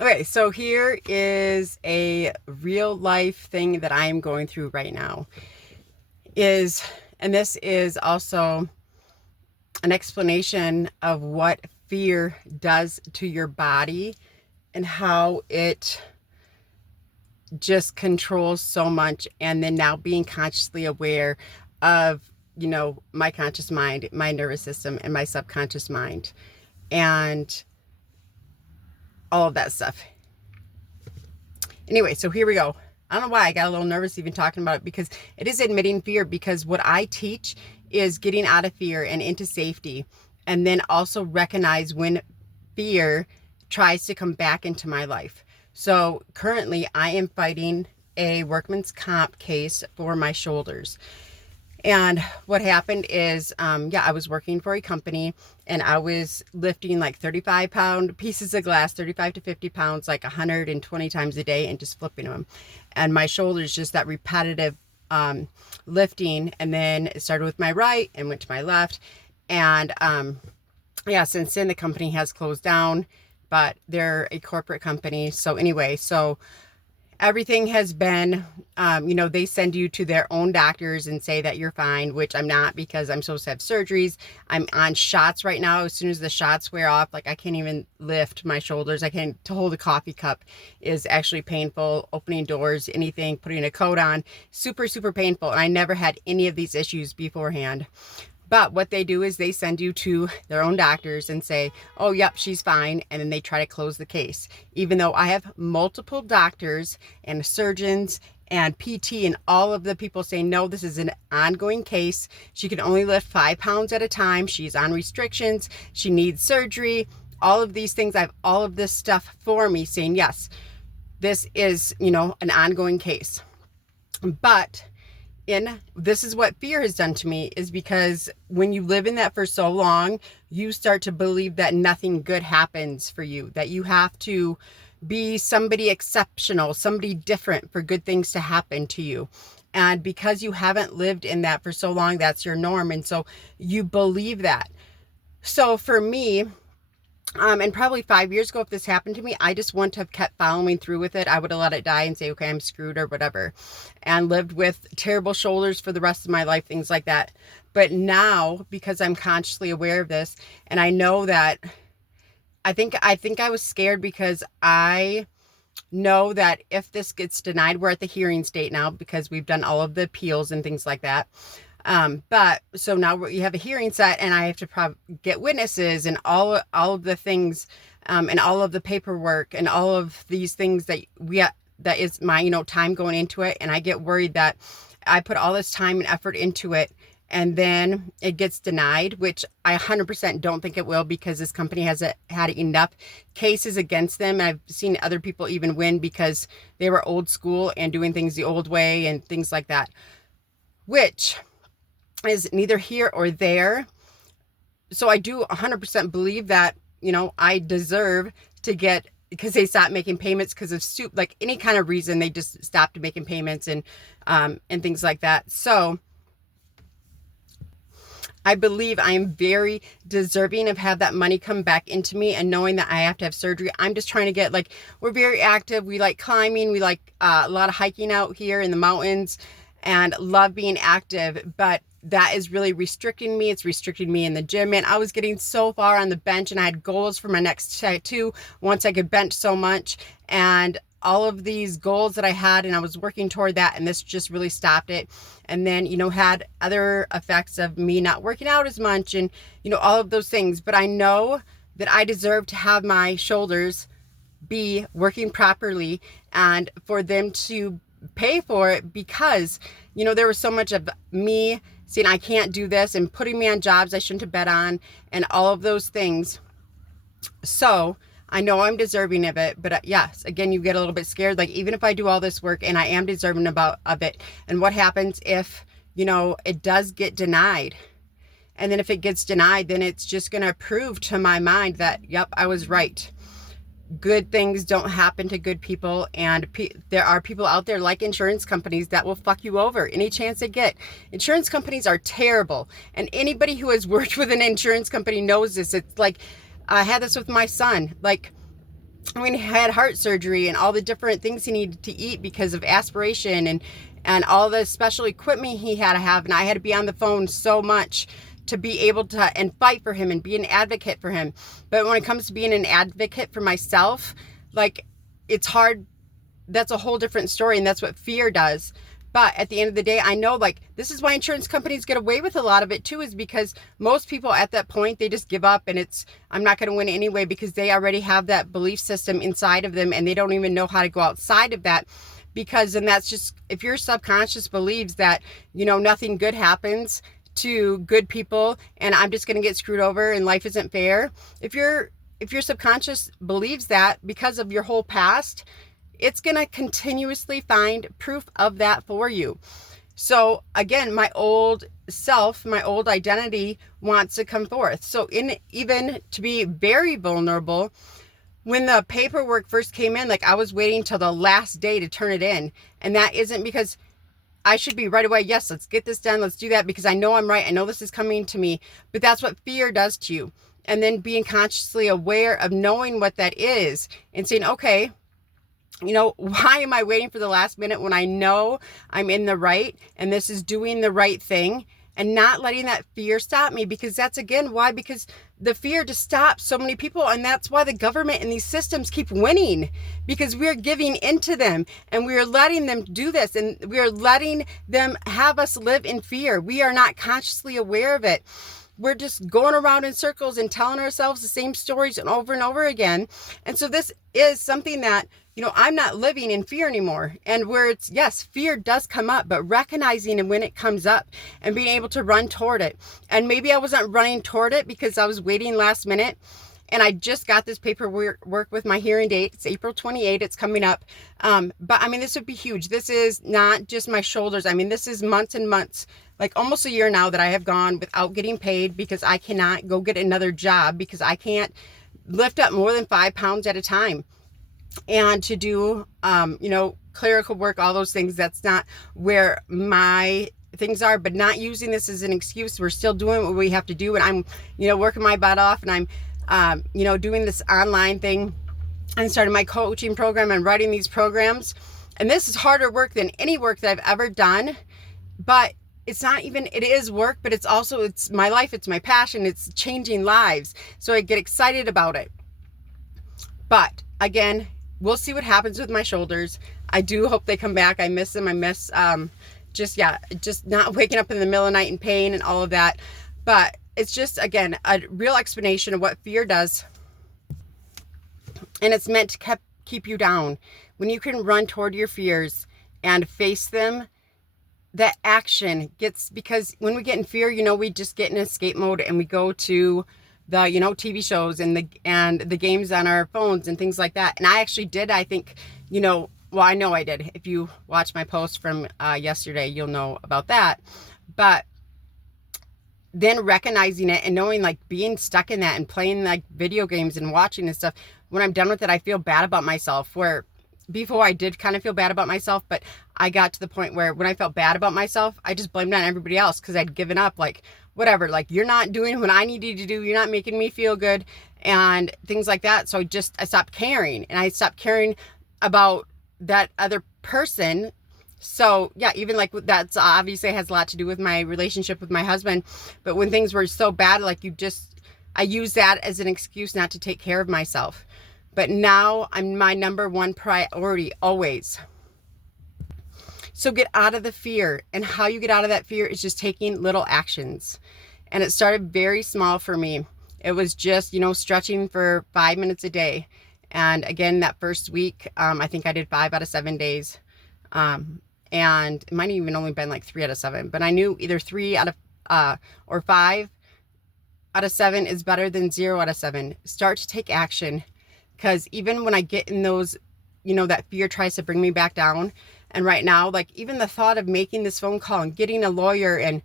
Okay, so here is a real life thing that I am going through right now. And this is also an explanation of what fear does to your body and how it just controls so much. And then now being consciously aware of, my conscious mind, my nervous system, and my subconscious mind, and all of that stuff. Anyway, so here we go. I don't know why I got a little nervous even talking about it, because it is admitting fear, because what I teach is getting out of fear and into safety, and then also recognize when fear tries to come back into my life. So currently I am fighting a workman's comp case for my shoulders. And what happened is, I was working for a company, and I was lifting like 35-pound pieces of glass, 35 to 50 pounds, like 120 times a day, and just flipping them. And my shoulders, just that repetitive lifting. And then it started with my right and went to my left. And since then the company has closed down, but they're a corporate company. So anyway, everything has been, they send you to their own doctors and say that you're fine, which I'm not, because I'm supposed to have surgeries. I'm on shots right now. As soon as the shots wear off, like I can't even lift my shoulders. To hold a coffee cup is actually painful. Opening doors, anything, putting a coat on, super, super painful. And I never had any of these issues beforehand. But what they do is they send you to their own doctors and say, oh, yep, she's fine. And then they try to close the case. Even though I have multiple doctors and surgeons and PT and all of the people saying, no, this is an ongoing case. She can only lift 5 pounds at a time. She's on restrictions. She needs surgery. All of these things. I have all of this stuff for me saying, yes, this is, an ongoing case. But this is what fear has done to me, is because when you live in that for so long, you start to believe that nothing good happens for you, that you have to be somebody exceptional, somebody different for good things to happen to you. And because you haven't lived in that for so long, that's your norm. And so you believe that. So for me, and probably 5 years ago, if this happened to me, I just wouldn't have kept following through with it. I would have let it die and say, okay, I'm screwed or whatever, and lived with terrible shoulders for the rest of my life, things like that. But now, because I'm consciously aware of this, and I know that, I think I was scared because I know that if this gets denied, we're at the hearing state now because we've done all of the appeals and things like that. But so now we have a hearing set, and I have to get witnesses and all of the things, and all of the paperwork and all of these things that that is my, time going into it. And I get worried that I put all this time and effort into it, and then it gets denied, which I 100% don't think it will, because this company has had enough cases against them. I've seen other people even win because they were old school and doing things the old way and things like that, which is neither here or there. So I do 100% believe that, I deserve to get, because they stopped making payments because of like any kind of reason, they just stopped making payments and things like that. So I believe I am very deserving of have that money come back into me, and knowing that I have to have surgery. I'm just trying to get, like, we're very active. We like climbing. We like a lot of hiking out here in the mountains, and love being active. But that is really restricting me. It's restricting me in the gym. And I was getting so far on the bench, and I had goals for my next tattoo once I could bench so much. And all of these goals that I had, and I was working toward that, and this just really stopped it. And then, had other effects of me not working out as much, and, all of those things. But I know that I deserve to have my shoulders be working properly, and for them to pay for it, because, there was so much of me saying I can't do this and putting me on jobs I shouldn't have bet on and all of those things. So I know I'm deserving of it, but yes, again, you get a little bit scared. Like, even if I do all this work and I am deserving of it, and what happens if, it does get denied? And then if it gets denied, then it's just going to prove to my mind that, yep, I was right. Good things don't happen to good people, and there are people out there, like insurance companies, that will fuck you over any chance they get. Insurance companies are terrible, and anybody who has worked with an insurance company knows this. It's like, I had this with my son. Like, I mean, he had heart surgery and all the different things he needed to eat because of aspiration and all the special equipment he had to have. And I had to be on the phone so much to be able to and fight for him and be an advocate for him. But when it comes to being an advocate for myself, like, it's hard. That's a whole different story, and that's what fear does. But at the end of the day, I know, like, this is why insurance companies get away with a lot of it too, is because most people at that point, they just give up and it's, I'm not going to win anyway, because they already have that belief system inside of them and they don't even know how to go outside of that. Because then that's just, if your subconscious believes that, you know, nothing good happens to good people and I'm just going to get screwed over and life isn't fair. If your subconscious believes that because of your whole past, it's going to continuously find proof of that for you. So again, my old self, my old identity wants to come forth. So even to be very vulnerable, when the paperwork first came in, like, I was waiting till the last day to turn it in. And that isn't because I should be right away. Yes, let's get this done. Let's do that because I know I'm right. I know this is coming to me. But that's what fear does to you. And then being consciously aware of knowing what that is and saying, okay, you know, why am I waiting for the last minute when I know I'm in the right and this is doing the right thing, and not letting that fear stop me? Because that's, again, why? Because the fear just stops so many people. And that's why the government and these systems keep winning, because we're giving into them and we're letting them do this, and we're letting them have us live in fear. We are not consciously aware of it. We're just going around in circles and telling ourselves the same stories and over again. And so this is something that, you know, I'm not living in fear anymore. And where it's, yes, fear does come up, but recognizing it when it comes up and being able to run toward it. And maybe I wasn't running toward it because I was waiting last minute. And I just got this paperwork with my hearing date. It's April 28th. It's coming up. But I mean, this would be huge. This is not just my shoulders. I mean, this is months and months, like almost a year now, that I have gone without getting paid because I cannot go get another job because I can't lift up more than 5 pounds at a time. And to do, you know, clerical work, all those things, that's not where my things are. But not using this as an excuse. We're still doing what we have to do. And I'm, you know, working my butt off, and I'm, you know, doing this online thing and starting my coaching program and writing these programs. And this is harder work than any work that I've ever done. But it's not even, it is work, but it's also, it's my life. It's my passion. It's changing lives. So I get excited about it. But again, we'll see what happens with my shoulders. I do hope they come back. I miss them. I miss, just not waking up in the middle of the night in pain and all of that. But it's just, again, a real explanation of what fear does. And it's meant to keep you down. When you can run toward your fears and face them, that action gets, because when we get in fear, you know, we just get in escape mode and we go to the, you know, TV shows and the games on our phones and things like that. And I actually did, I think, you know, well, I know I did. If you watch my post from yesterday, you'll know about that. But then recognizing it and knowing, like, being stuck in that and playing like video games and watching and stuff, when I'm done with it, I feel bad about myself. Where before I did kind of feel bad about myself, but I got to the point where when I felt bad about myself, I just blamed it on everybody else because I'd given up, like, whatever, like, you're not doing what I needed to do. You're not making me feel good and things like that. So I stopped caring, and I stopped caring about that other person. So yeah, even like that's obviously has a lot to do with my relationship with my husband. But when things were so bad, like, I use that as an excuse not to take care of myself. But now I'm my number one priority always. So get out of the fear. And how you get out of that fear is just taking little actions. And it started very small for me. It was just, you know, stretching for 5 minutes a day. And again, that first week, I think I did 5 out of 7 days. And it might have even only been like 3 out of 7, but I knew either 3 out of, or 5 out of 7 is better than 0 out of 7. Start to take action. Because even when I get in those, you know, that fear tries to bring me back down. And right now, like, even the thought of making this phone call and getting a lawyer and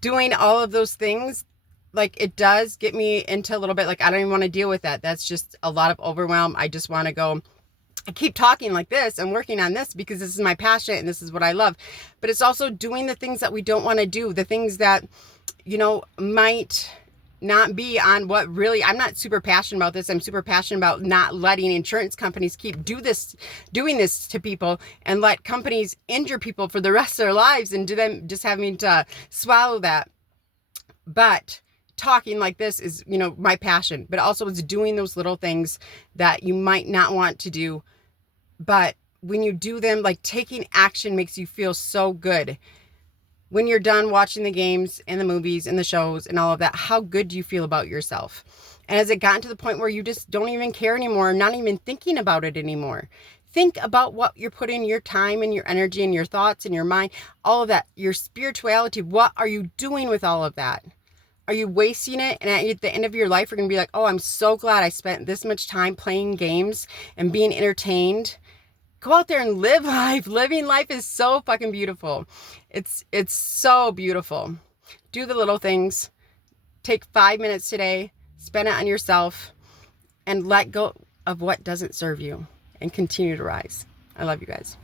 doing all of those things, like, it does get me into a little bit, like, I don't even want to deal with that. That's just a lot of overwhelm. I just want to go, I keep talking like this and working on this because this is my passion and this is what I love. But it's also doing the things that we don't want to do, the things that, you know, might not be on what really, I'm not super passionate about this. I'm super passionate about not letting insurance companies keep doing this to people and let companies injure people for the rest of their lives and do them just having to swallow that. But talking like this is, you know, my passion, but also it's doing those little things that you might not want to do. But when you do them, like taking action makes you feel so good. When you're done watching the games and the movies and the shows and all of that, how good do you feel about yourself? And has it gotten to the point where you just don't even care anymore, not even thinking about it anymore? Think about what you're putting your time and your energy and your thoughts and your mind, all of that, your spirituality. What are you doing with all of that? Are you wasting it? And at the end of your life, you're going to be like, oh, I'm so glad I spent this much time playing games and being entertained. Go out there and live life. Living life is so fucking beautiful. It's so beautiful. Do the little things. Take 5 minutes today. Spend it on yourself. And let go of what doesn't serve you. And continue to rise. I love you guys.